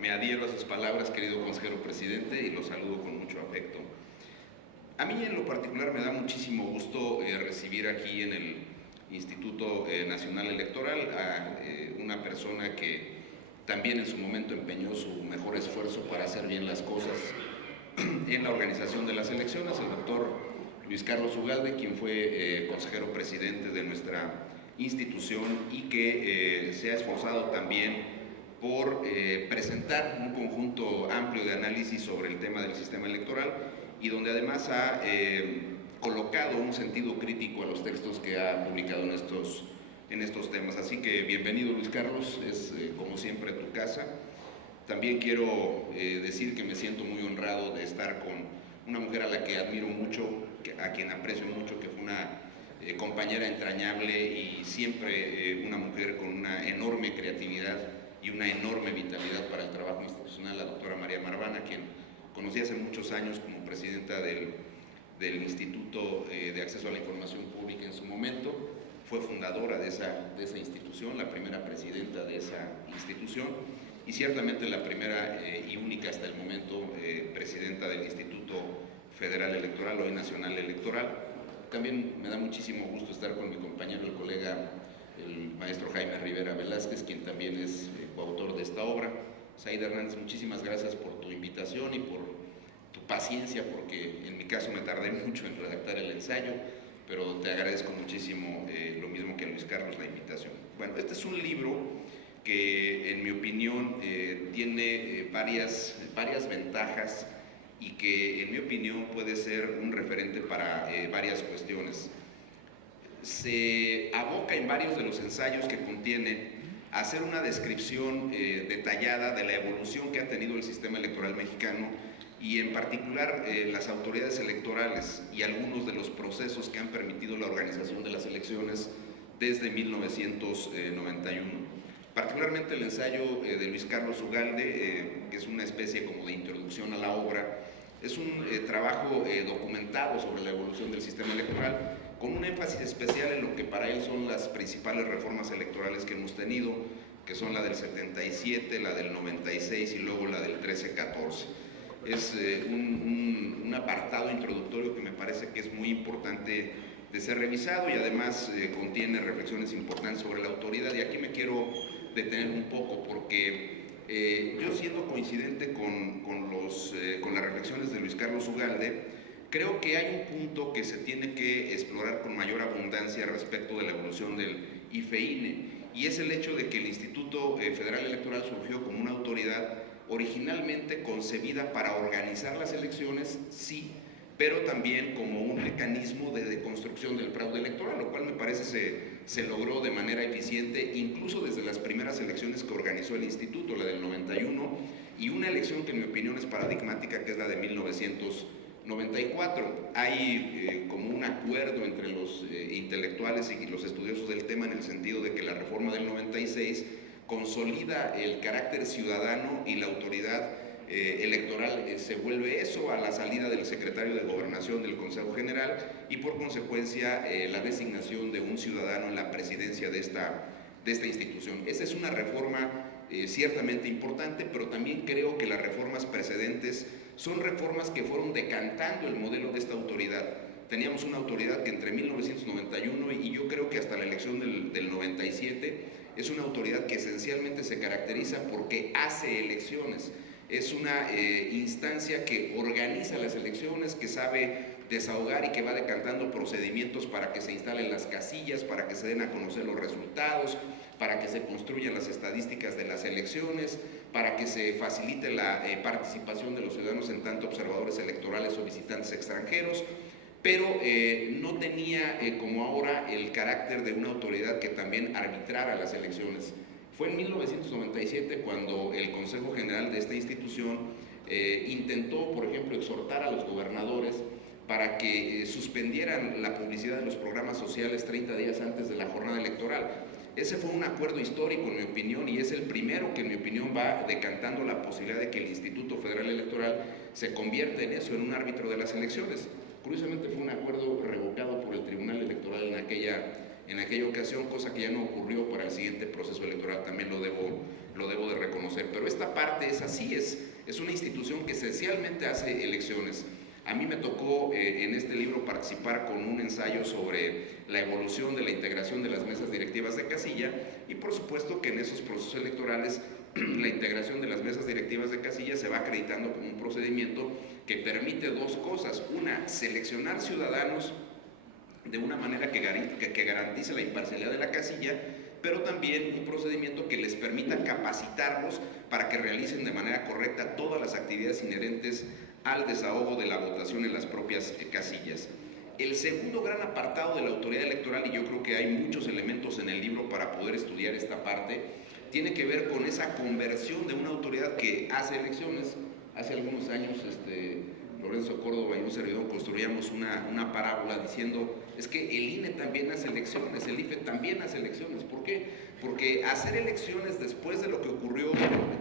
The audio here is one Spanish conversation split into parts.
Me adhiero a sus palabras, querido consejero presidente, y lo saludo con mucho afecto. A mí en lo particular me da muchísimo gusto recibir aquí en el Instituto Nacional Electoral a una persona que también en su momento empeñó su mejor esfuerzo para hacer bien las cosas en la organización de las elecciones, el doctor Luis Carlos Ugalde, quien fue consejero presidente de nuestra institución y que se ha esforzado también por presentar un conjunto amplio de análisis sobre el tema del sistema electoral y donde además ha colocado un sentido crítico a los textos que ha publicado en estos temas. Así que bienvenido, Luis Carlos, es como siempre tu casa. También quiero decir que me siento muy honrado de estar con una mujer a la que admiro mucho, a quien aprecio mucho, que fue una compañera entrañable y siempre una mujer con una enorme creatividad y una enorme vitalidad para el trabajo institucional, la doctora María Marvana, quien conocí hace muchos años como presidenta del Instituto de Acceso a la Información Pública en su momento. Fue fundadora de esa institución, la primera presidenta de esa institución y ciertamente la primera y única hasta el momento presidenta del Instituto Federal Electoral, hoy Nacional Electoral. También me da muchísimo gusto estar con mi compañero, el colega, el maestro Jaime Rivera Velázquez, quien también es coautor de esta obra. Saída Hernández, muchísimas gracias por tu invitación y por tu paciencia, porque en mi caso me tardé mucho en redactar el ensayo, pero te agradezco muchísimo, lo mismo que a Luis Carlos, la invitación. Bueno, este es un libro que en mi opinión tiene varias ventajas y que en mi opinión puede ser un referente para varias cuestiones. Se aboca en varios de los ensayos que contiene a hacer una descripción detallada de la evolución que ha tenido el sistema electoral mexicano y en particular las autoridades electorales y algunos de los procesos que han permitido la organización de las elecciones desde 1991. Particularmente el ensayo de Luis Carlos Ugalde, que es una especie como de introducción a la obra, es un trabajo documentado sobre la evolución del sistema electoral, con un énfasis especial en lo que para él son las principales reformas electorales que hemos tenido, que son la del 77, la del 96 y luego la del 13-14. Es un apartado introductorio que me parece que es muy importante de ser revisado y además contiene reflexiones importantes sobre la autoridad, y aquí me quiero detener un poco porque yo, siendo coincidente con las reflexiones de Luis Carlos Ugalde, creo que hay un punto que se tiene que explorar con mayor abundancia respecto de la evolución del IFE-INE, y es el hecho de que el Instituto Federal Electoral surgió como una autoridad originalmente concebida para organizar las elecciones, sí, pero también como un mecanismo de deconstrucción del fraude electoral, lo cual me parece se logró de manera eficiente, incluso desde las primeras elecciones que organizó el Instituto, la del 91, y una elección que en mi opinión es paradigmática, que es la de 1994. Hay como un acuerdo entre los intelectuales y los estudiosos del tema en el sentido de que la reforma del 96 consolida el carácter ciudadano y la autoridad electoral se vuelve eso a la salida del secretario de Gobernación del Consejo General y por consecuencia la designación de un ciudadano en la presidencia de esta institución. Esa es una reforma ciertamente importante, pero también creo que las reformas precedentes son reformas que fueron decantando el modelo de esta autoridad. Teníamos una autoridad que entre 1991 y yo creo que hasta la elección del 97 es una autoridad que esencialmente se caracteriza porque hace elecciones. Es una instancia que organiza las elecciones, que sabe desahogar y que va decantando procedimientos para que se instalen las casillas, para que se den a conocer los resultados, para que se construyan las estadísticas de las elecciones, para que se facilite la participación de los ciudadanos en tanto observadores electorales o visitantes extranjeros, pero no tenía como ahora el carácter de una autoridad que también arbitrara las elecciones. Fue en 1997 cuando el Consejo General de esta institución intentó, por ejemplo, exhortar a los gobernadores para que suspendieran la publicidad de los programas sociales 30 días antes de la jornada electoral. Ese fue un acuerdo histórico, en mi opinión, y es el primero que, en mi opinión, va decantando la posibilidad de que el Instituto Federal Electoral se convierta en eso, en un árbitro de las elecciones. Curiosamente fue un acuerdo revocado por el Tribunal Electoral en aquella ocasión, cosa que ya no ocurrió para el siguiente proceso electoral, también lo debo de reconocer. Pero pero esta parte es así, es una institución que esencialmente hace elecciones. A mí me tocó en este libro participar con un ensayo sobre la evolución de la integración de las mesas directivas de casilla, y por supuesto que en esos procesos electorales la integración de las mesas directivas de casilla se va acreditando como un procedimiento que permite dos cosas: una, seleccionar ciudadanos de una manera que garantice la imparcialidad de la casilla, pero también un procedimiento que les permita capacitarlos para que realicen de manera correcta todas las actividades inherentes al desahogo de la votación en las propias casillas. El segundo gran apartado de la autoridad electoral, y yo creo que hay muchos elementos en el libro para poder estudiar esta parte, tiene que ver con esa conversión de una autoridad que hace elecciones. Hace algunos años Lorenzo Córdoba y un servidor construíamos una parábola diciendo: es que el INE también hace elecciones, el IFE también hace elecciones. ¿Por qué? Porque hacer elecciones después de lo que ocurrió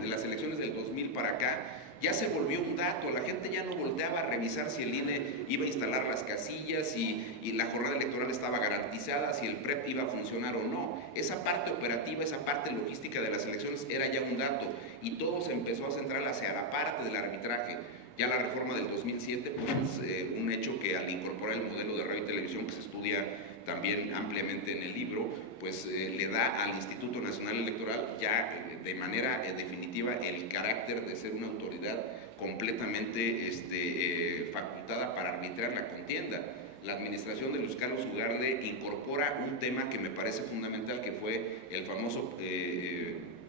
de las elecciones del 2000 para acá, ya se volvió un dato. La gente ya no volteaba a revisar si el INE iba a instalar las casillas, y la jornada electoral estaba garantizada, si el PREP iba a funcionar o no. Esa parte operativa, esa parte logística de las elecciones era ya un dato, y todo se empezó a centrar hacia la parte del arbitraje. Ya la reforma del 2007, pues es un hecho que al incorporar el modelo de radio y televisión, que se estudia también ampliamente en el libro, pues le da al Instituto Nacional Electoral ya de manera definitiva el carácter de ser una autoridad completamente facultada para arbitrar la contienda. La administración de Luis Carlos Ugalde incorpora un tema que me parece fundamental, que fue el famoso,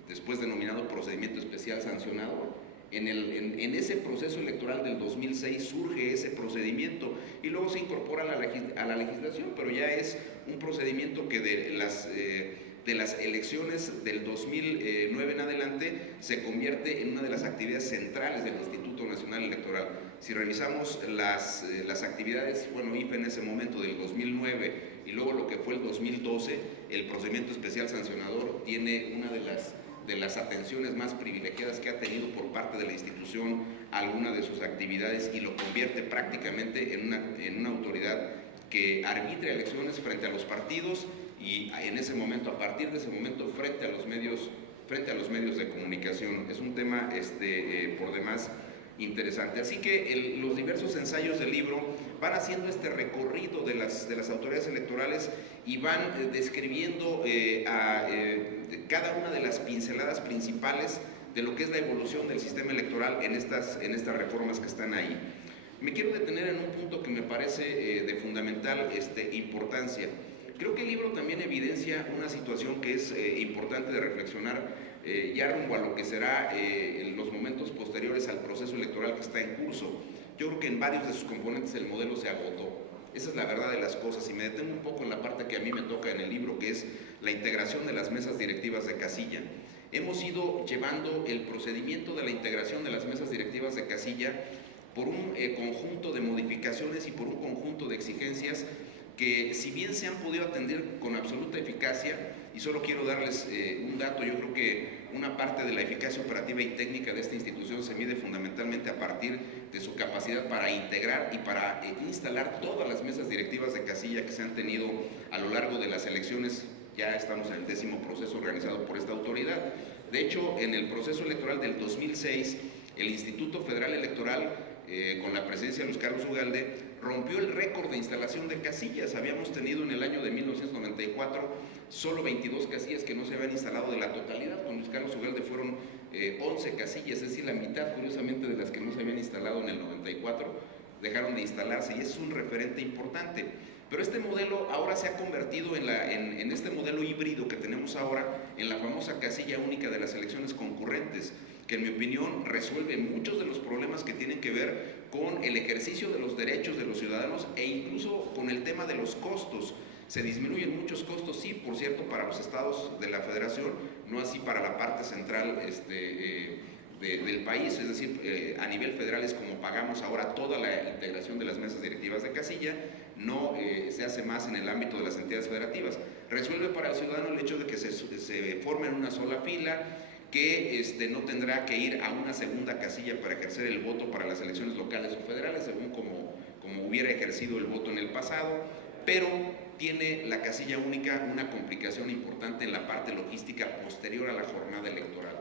después denominado procedimiento especial sancionador. En ese proceso electoral del 2006 surge ese procedimiento, y luego se incorpora a la legislación, pero ya es un procedimiento que de las elecciones del 2009 en adelante se convierte en una de las actividades centrales del Instituto Nacional Electoral. Si revisamos las actividades, IFE en ese momento del 2009 y luego lo que fue el 2012, el procedimiento especial sancionador tiene una de las atenciones más privilegiadas que ha tenido por parte de la institución a alguna de sus actividades, y lo convierte prácticamente en una autoridad que arbitra elecciones frente a los partidos, y en ese momento, a partir de ese momento, frente a los medios de comunicación. Es un tema por demás interesante. Así que los diversos ensayos del libro van haciendo este recorrido de las autoridades electorales, y van describiendo cada una de las pinceladas principales de lo que es la evolución del sistema electoral en estas reformas que están ahí. Me quiero detener en un punto que me parece de fundamental importancia. Creo que el libro también evidencia una situación que es importante de reflexionar ya rumbo a lo que será en los momentos posteriores al proceso electoral que está en curso. Yo creo que en varios de sus componentes el modelo se agotó. Esa es la verdad de las cosas, y me detengo un poco en la parte que a mí me toca en el libro, que es la integración de las mesas directivas de casilla. Hemos ido llevando el procedimiento de la integración de las mesas directivas de casilla por un conjunto de modificaciones y por un conjunto de exigencias que, si bien se han podido atender con absoluta eficacia, y solo quiero darles un dato, yo creo que una parte de la eficacia operativa y técnica de esta institución se mide fundamentalmente a partir de su capacidad para integrar y para instalar todas las mesas directivas de casilla que se han tenido a lo largo de las elecciones. Ya estamos en el 10º proceso organizado por esta autoridad. De hecho, en el proceso electoral del 2006, el Instituto Federal Electoral, con la presidencia de Luis Carlos Ugalde, rompió el récord de instalación de casillas. Habíamos tenido en el año de 1994 solo 22 casillas que no se habían instalado de la totalidad. Con Luis Carlos Ugalde fueron 11 casillas, es decir, la mitad, curiosamente, de las que no se habían instalado en el 94 dejaron de instalarse, y es un referente importante. Pero este modelo ahora se ha convertido en este modelo híbrido que tenemos ahora, en la famosa casilla única de las elecciones concurrentes, que en mi opinión resuelve muchos de los problemas que tienen que ver con el ejercicio de los derechos de los ciudadanos, e incluso con el tema de los costos. Se disminuyen muchos costos, sí, por cierto, para los estados de la federación, no así para la parte central del país. Es decir, a nivel federal es como pagamos ahora toda la integración de las mesas directivas de casilla, no se hace más en el ámbito de las entidades federativas. Resuelve para el ciudadano el hecho de que se forme en una sola fila, que no tendrá que ir a una segunda casilla para ejercer el voto para las elecciones locales o federales, según como hubiera ejercido el voto en el pasado, pero tiene la casilla única una complicación importante en la parte logística posterior a la jornada electoral.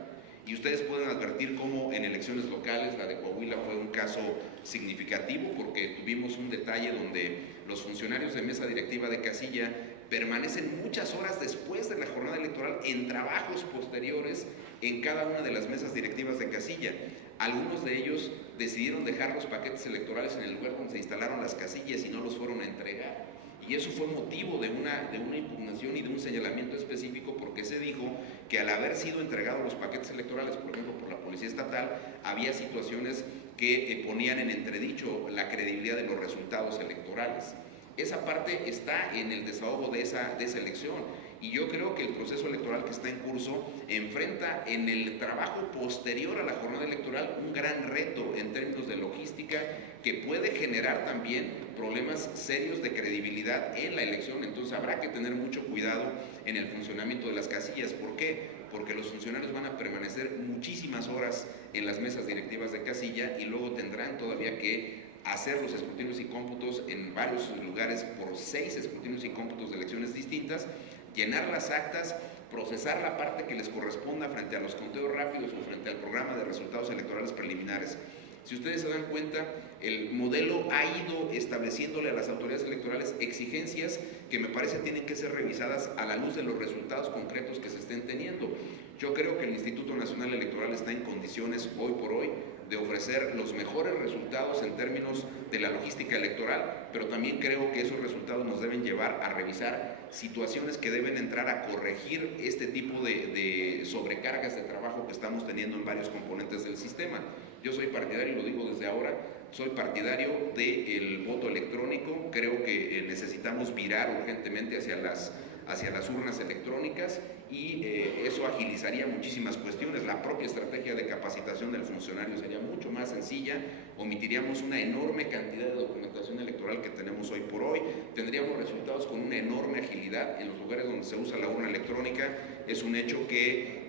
Y ustedes pueden advertir cómo en elecciones locales, la de Coahuila fue un caso significativo porque tuvimos un detalle donde los funcionarios de mesa directiva de casilla permanecen muchas horas después de la jornada electoral en trabajos posteriores en cada una de las mesas directivas de casilla. Algunos de ellos decidieron dejar los paquetes electorales en el lugar donde se instalaron las casillas y no los fueron a entregar. Y eso fue motivo de una impugnación y de un señalamiento específico porque se dijo que al haber sido entregados los paquetes electorales, por ejemplo, por la Policía Estatal, había situaciones que ponían en entredicho la credibilidad de los resultados electorales. Esa parte está en el desahogo de esa elección y yo creo que el proceso electoral que está en curso enfrenta en el trabajo posterior a la jornada electoral un gran reto en términos de logística que puede generar también problemas serios de credibilidad en la elección. Entonces habrá que tener mucho cuidado en el funcionamiento de las casillas. ¿Por qué? Porque los funcionarios van a permanecer muchísimas horas en las mesas directivas de casilla y luego tendrán todavía que hacer los escrutinios y cómputos en varios lugares por 6 escrutinios y cómputos de elecciones distintas, llenar las actas, procesar la parte que les corresponda frente a los conteos rápidos o frente al programa de resultados electorales preliminares. Si ustedes se dan cuenta, el modelo ha ido estableciéndole a las autoridades electorales exigencias que me parece tienen que ser revisadas a la luz de los resultados concretos que se estén teniendo. Yo creo que el Instituto Nacional Electoral está en condiciones hoy por hoy de ofrecer los mejores resultados en términos de la logística electoral, pero también creo que esos resultados nos deben llevar a revisar situaciones que deben entrar a corregir este tipo de sobrecargas de trabajo que estamos teniendo en varios componentes del sistema. Yo soy partidario, y lo digo desde ahora, soy partidario del voto electrónico. Creo que necesitamos virar urgentemente hacia las urnas electrónicas y eso agilizaría muchísimas cuestiones. La propia estrategia de capacitación del funcionario sería mucho más sencilla, omitiríamos una enorme cantidad de documentación electoral que tenemos hoy por hoy, tendríamos resultados con una enorme agilidad en los lugares donde se usa la urna electrónica. Es un hecho que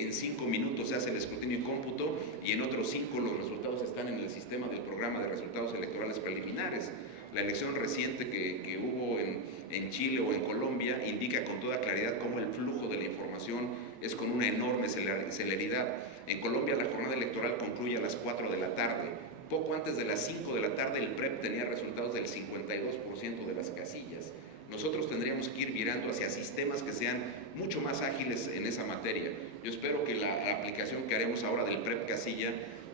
en 5 minutos se hace el escrutinio y cómputo y en otros 5 los resultados están en el sistema del programa de resultados electorales preliminares. La elección reciente que hubo en Chile o en Colombia indica con toda claridad cómo el flujo de la información es con una enorme celeridad. En Colombia la jornada electoral concluye a las 4 de la tarde. Poco antes de las 5 de la tarde el PREP tenía resultados del 52% de las casillas. Nosotros tendríamos que ir virando hacia sistemas que sean mucho más ágiles en esa materia. Yo espero que la aplicación que haremos ahora del PREP casilla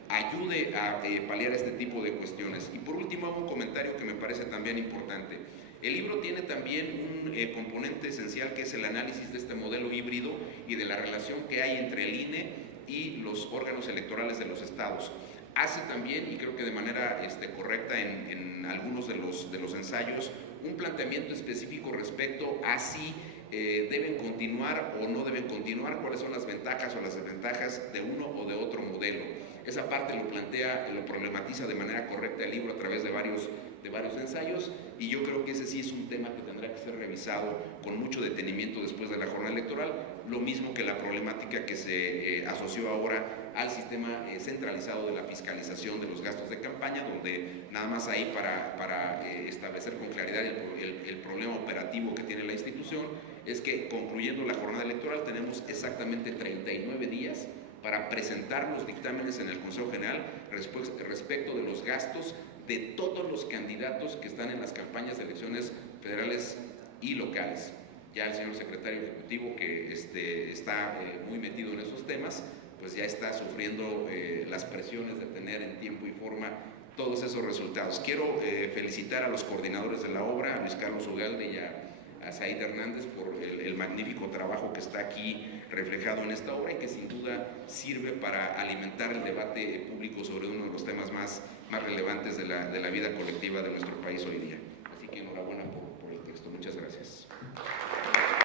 ayude a paliar este tipo de cuestiones. Y por último hago un comentario que me parece también importante. El libro tiene también un componente esencial que es el análisis de este modelo híbrido y de la relación que hay entre el INE y los órganos electorales de los estados. Hace también, y creo que de manera correcta en algunos de los ensayos, un planteamiento específico respecto a si deben continuar o no deben continuar, cuáles son las ventajas o las desventajas de uno o de otro modelo. Esa parte lo plantea, lo problematiza de manera correcta el libro a través de varios ensayos y yo creo que ese sí es un tema que tendrá que ser revisado con mucho detenimiento después de la jornada electoral, lo mismo que la problemática que se asoció ahora al sistema centralizado de la fiscalización de los gastos de campaña, donde nada más ahí para establecer con claridad el problema operativo que tiene la institución es que concluyendo la jornada electoral tenemos exactamente 39 días para presentar los dictámenes en el Consejo General respecto de los gastos de todos los candidatos que están en las campañas de elecciones federales y locales. Ya el señor secretario ejecutivo, que está muy metido en esos temas, pues ya está sufriendo las presiones de tener en tiempo y forma todos esos resultados. Quiero felicitar a los coordinadores de la obra, a Luis Carlos Ugalde y a Said Hernández por el magnífico trabajo que está aquí reflejado en esta obra y que sin duda sirve para alimentar el debate público sobre uno de los temas más relevantes de la vida colectiva de nuestro país hoy día. Así que enhorabuena por el texto. Muchas gracias.